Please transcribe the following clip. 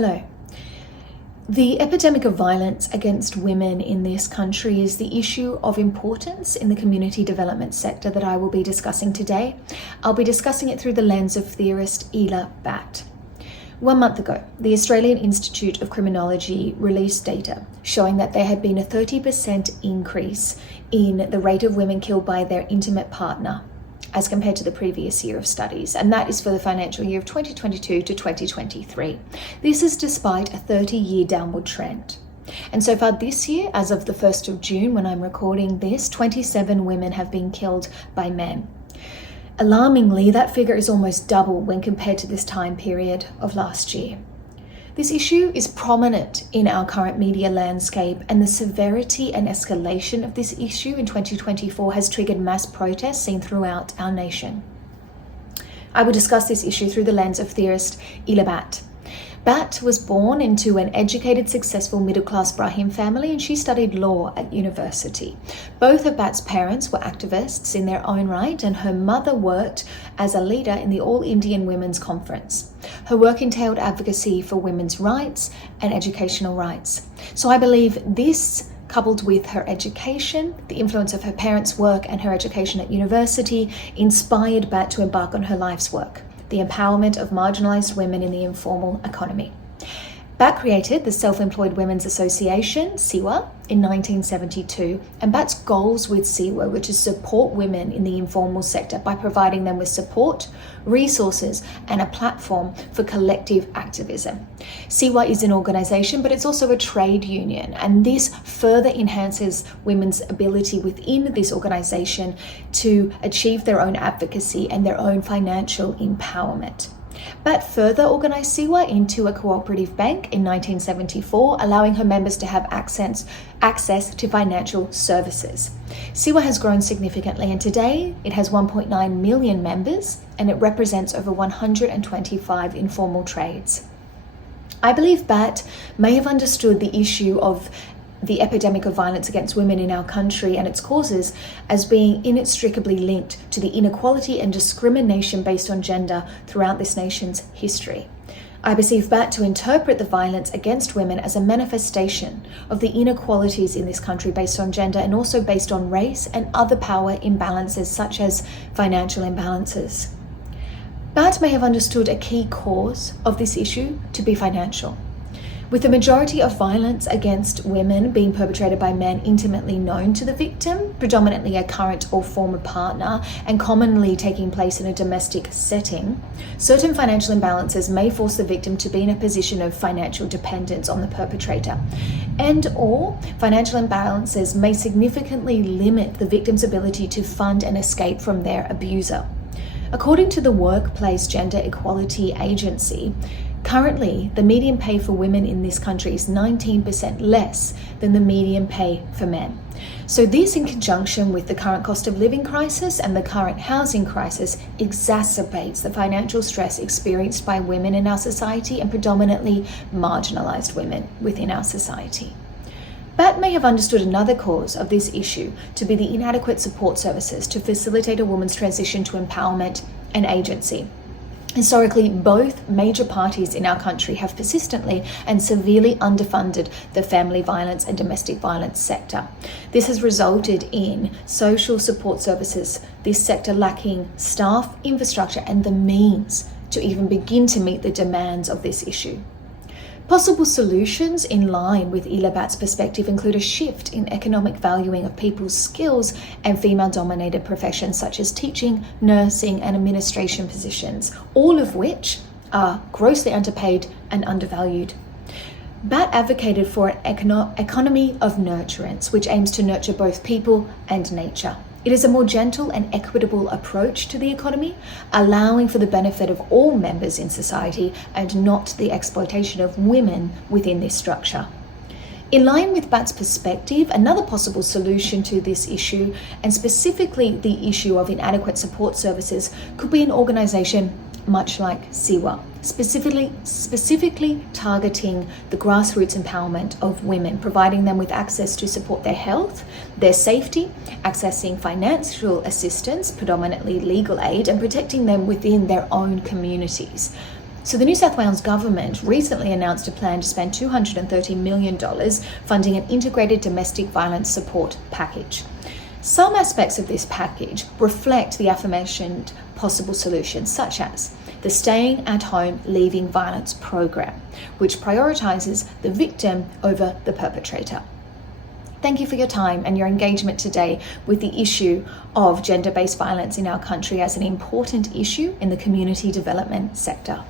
Hello. The epidemic of violence against women in this country is the issue of importance in the community development sector that I will be discussing today. I'll be discussing it through the lens of theorist Ela Batt. 1 month ago, the Australian Institute of Criminology released data showing that there had been a 30% increase in the rate of women killed by their intimate partner as compared to the previous year of studies, and that is for the financial year of 2022 to 2023. This is despite a 30-year downward trend. And so far this year, as of the 1st of June, when I'm recording this, 27 women have been killed by men. Alarmingly, that figure is almost double when compared to this time period of last year. This issue is prominent in our current media landscape, and the severity and escalation of this issue in 2024 has triggered mass protests seen throughout our nation. I will discuss this issue through the lens of theorist Ela Batt. Batt was born into an educated, successful middle-class Brahmin family, and she studied law at university. Both of Batt's parents were activists in their own right, and her mother worked as a leader in the All Indian Women's Conference. Her work entailed advocacy for women's rights and educational rights. So I believe this, coupled with her education, the influence of her parents' work and her education at university, inspired Batt to embark on her life's work: the empowerment of marginalized women in the informal economy. Batt created the Self-Employed Women's Association, SEWA, in 1972, and Batt's goals with SEWA were to support women in the informal sector by providing them with support, resources, and a platform for collective activism. SEWA is an organization, but it's also a trade union, and this further enhances women's ability within this organization to achieve their own advocacy and their own financial empowerment. Batt further organized SEWA into a cooperative bank in 1974, allowing her members to have access to financial services. SEWA has grown significantly, and today it has 1.9 million members, and it represents over 125 informal trades. I believe Batt may have understood the issue of the epidemic of violence against women in our country and its causes as being inextricably linked to the inequality and discrimination based on gender throughout this nation's history. I perceive Batt to interpret the violence against women as a manifestation of the inequalities in this country based on gender, and also based on race and other power imbalances such as financial imbalances. Batt may have understood a key cause of this issue to be financial. With the majority of violence against women being perpetrated by men intimately known to the victim, predominantly a current or former partner, and commonly taking place in a domestic setting, certain financial imbalances may force the victim to be in a position of financial dependence on the perpetrator, and/or financial imbalances may significantly limit the victim's ability to fund and escape from their abuser. According to the Workplace Gender Equality Agency, currently, the median pay for women in this country is 19% less than the median pay for men. So this, in conjunction with the current cost of living crisis and the current housing crisis, exacerbates the financial stress experienced by women in our society, and predominantly marginalized women within our society. Batt may have understood another cause of this issue to be the inadequate support services to facilitate a woman's transition to empowerment and agency. Historically, both major parties in our country have persistently and severely underfunded the family violence and domestic violence sector. This has resulted in social support services, this sector lacking staff, infrastructure, and the means to even begin to meet the demands of this issue. Possible solutions in line with Ela Batt's perspective include a shift in economic valuing of people's skills and female-dominated professions such as teaching, nursing, and administration positions, all of which are grossly underpaid and undervalued. Batt advocated for an economy of nurturance, which aims to nurture both people and nature. It is a more gentle and equitable approach to the economy, allowing for the benefit of all members in society and not the exploitation of women within this structure. In line with Batt's perspective, another possible solution to this issue, and specifically the issue of inadequate support services, could be an organization much like SEWA, specifically targeting the grassroots empowerment of women, providing them with access to support their health, their safety, accessing financial assistance, predominantly legal aid, and protecting them within their own communities. So the New South Wales government recently announced a plan to spend $230 million funding an integrated domestic violence support package. Some aspects of this package reflect the aforementioned possible solutions, such as the Staying at Home Leaving Violence program, which prioritises the victim over the perpetrator. Thank you for your time and your engagement today with the issue of gender-based violence in our country as an important issue in the community development sector.